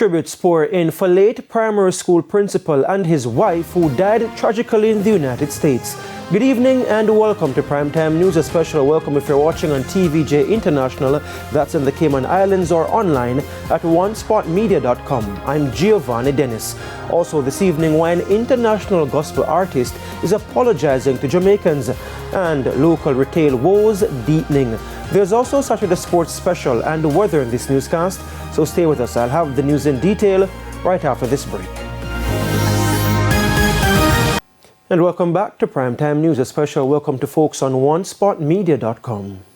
Tributes pour in for late primary school principal and his wife who died tragically in the United States. Good evening and welcome to Primetime News. A special welcome if you're watching on TVJ International, that's in the Cayman Islands, or online at onespotmedia.com. I'm Giovanni Dennis. Also this evening, why an international gospel artist is apologizing to Jamaicans and local retail woes deepening. There's also Saturday Sports Special and weather in this newscast, so stay with us. I'll have the news in detail right after this break. And welcome back to Primetime News. A special welcome to folks on onespotmedia.com.